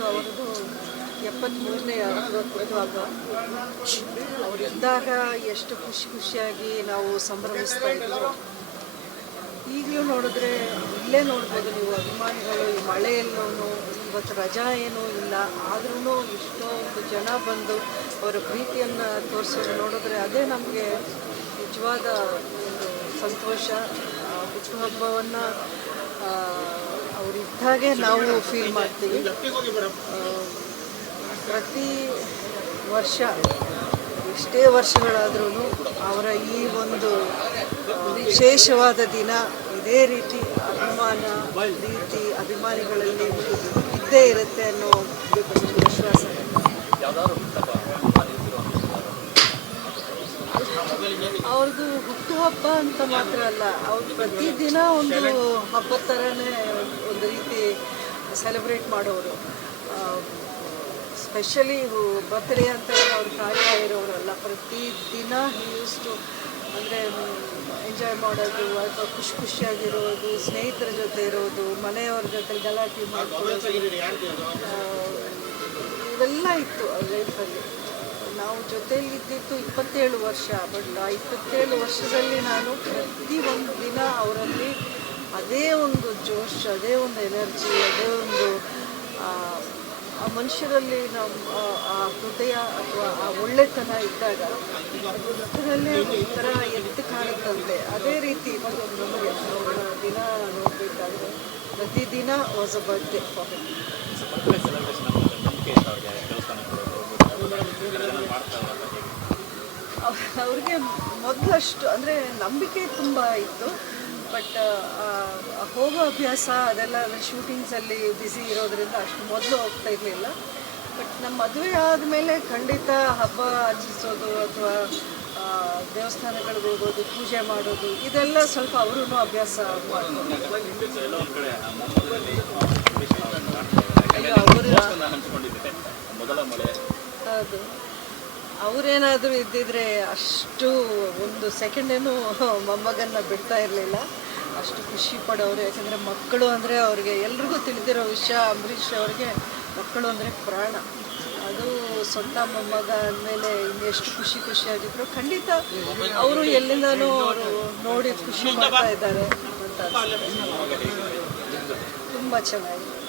ಇವತ್ತು ಅವ್ರದ್ದು 73ನೇ ಹುಟ್ಟುಹಬ್ಬ. ಅವರಿದ್ದಾಗ ಎಷ್ಟು ಖುಷಿಯಾಗಿ ನಾವು ಸಂಭ್ರಮಿಸ್ತಾ ಇದ್ವಿ. ಈಗಲೂ ನೋಡಿದ್ರೆ ಇಲ್ಲೇ ನೋಡ್ಬೋದು ನೀವು, ಅಭಿಮಾನಿಗಳು ಈ ಮಳೆಯಲ್ಲೂ ಇವತ್ತು ರಜಾ ಏನೂ ಇಲ್ಲ, ಆದ್ರೂ ಇಷ್ಟೊಂದು ಜನ ಬಂದು ಅವರ ಪ್ರೀತಿಯನ್ನು ತೋರಿಸೋದು ನೋಡಿದ್ರೆ ಅದೇ ನಮಗೆ ನಿಜವಾದ ಒಂದು ಸಂತೋಷ. ಹುಟ್ಟುಹಬ್ಬವನ್ನು ಅವರಿದ್ದಾಗೆ ನಾವು ಫೀಲ್ ಮಾಡ್ತೀವಿ. ಪ್ರತಿ ವರ್ಷ ಎಷ್ಟೇ ವರ್ಷಗಳಾದ್ರೂ ಅವರ ಈ ಒಂದು ವಿಶೇಷವಾದ ದಿನ ಇದೇ ರೀತಿ ಅಭಿಮಾನಿಗಳಲ್ಲಿ ಇದ್ದೇ ಇರುತ್ತೆ ಅನ್ನೋ ವಿಶ್ವಾಸ. ಅವ್ರದ್ದು ಹುಟ್ಟುಹಬ್ಬ ಅಂತ ಮಾತ್ರ ಅಲ್ಲ, ಅವ್ರು ಪ್ರತಿದಿನ ಒಂದು ಹಬ್ಬದ ಥರನೇ ಒಂದು ರೀತಿ ಸೆಲೆಬ್ರೇಟ್ ಮಾಡೋರು. ಸ್ಪೆಷಲಿ ಬರ್ತ್ಡೇ ಅಂತ ಅವ್ರ ಕಾರ್ಯ ಇರೋರಲ್ಲ, ಪ್ರತಿದಿನ ಯೂಸ್ಟು ಅಂದರೆ ಎಂಜಾಯ್ ಮಾಡೋದು ಅಥವಾ ಖುಷಿಯಾಗಿರೋದು, ಸ್ನೇಹಿತರ ಜೊತೆ ಇರೋದು, ಮನೆಯವ್ರ ಜೊತೆ ಗಲಾಟೆ ಮಾಡ್ಕೊಳ್ಳೋದು, ಇವೆಲ್ಲ ಇತ್ತು ಅವ್ರ ಲೈಫಲ್ಲಿ. ನಾವು ಜೊತೆಯಲ್ಲಿದ್ದಿದ್ದು 27 ವರ್ಷ. ಬಟ್ ಆ 27 ವರ್ಷದಲ್ಲಿ ನಾನು ಪ್ರತಿಯೊಂದು ದಿನ ಅವರಲ್ಲಿ ಅದೇ ಒಂದು ಜೋಶ್, ಅದೇ ಒಂದು ಎನರ್ಜಿ, ಅದೇ ಒಂದು ಆ ಮನುಷ್ಯರಲ್ಲಿ ನಮ್ಮ ಆ ಹೃದಯ ಅಥವಾ ಆ ಒಳ್ಳೆತನ ಇದ್ದಾಗ ಅದರಲ್ಲೇ ಒಂಥರ ಎದ್ದು ಕಾಣುತ್ತಂತೆ. ಅದೇ ರೀತಿ ನಮಗೆ ಅವರ ದಿನ ನೋಡಬೇಕಾದ್ರೆ ಪ್ರತಿದಿನ was a birthday for him. ಅವ್ರಿಗೆ ಮೊದಲಷ್ಟು ಅಂದರೆ ನಂಬಿಕೆ ತುಂಬ ಇತ್ತು. ಬಟ್ ಹೋಗೋ ಅಭ್ಯಾಸ ಅದೆಲ್ಲ ಶೂಟಿಂಗ್ಸಲ್ಲಿ ಬ್ಯುಸಿ ಇರೋದ್ರಿಂದ ಅಷ್ಟು ಮೊದಲು ಹೋಗ್ತಾ ಇರಲಿಲ್ಲ. ಬಟ್ ನಮ್ಮ ಮದುವೆ ಆದಮೇಲೆ ಖಂಡಿತ ಹಬ್ಬ ಆಚರಿಸೋದು ಅಥವಾ ದೇವಸ್ಥಾನಗಳಿಗೆ ಹೋಗೋದು, ಪೂಜೆ ಮಾಡೋದು, ಇದೆಲ್ಲ ಸ್ವಲ್ಪ ಅವರೂ ಅಭ್ಯಾಸ ಮಾಡ್ತಾರೆ. ಹೌದು, ಅವರೇನಾದರೂ ಇದ್ದಿದ್ರೆ ಅಷ್ಟು ಒಂದು ಸೆಕೆಂಡೇನು ಮೊಮ್ಮಗನ್ನ ಬಿಡ್ತಾ ಇರಲಿಲ್ಲ. ಅಷ್ಟು ಖುಷಿ ಪಡೋರು. ಯಾಕಂದರೆ ಮಕ್ಕಳು ಅಂದರೆ ಅವ್ರಿಗೆ ಎಲ್ರಿಗೂ ತಿಳಿದಿರೋ ವಿಷಯ, ಅಂಬರೀಷ್ ಅವ್ರಿಗೆ ಮಕ್ಕಳು ಅಂದರೆ ಪ್ರಾಣ. ಅದು ಸ್ವಂತ ಮೊಮ್ಮಗ ಅಂದಮೇಲೆ ಇನ್ನೆಷ್ಟು ಖುಷಿಯಾಗಿದ್ರು. ಖಂಡಿತ ಅವರು ಎಲ್ಲಿಂದನೂ ಅವರು ನೋಡಿ ಖುಷಿ ಮಾಡ್ತಾ ಇದ್ದಾರೆ ಅಂತ ತುಂಬ ಚೆನ್ನಾಗಿದೆ.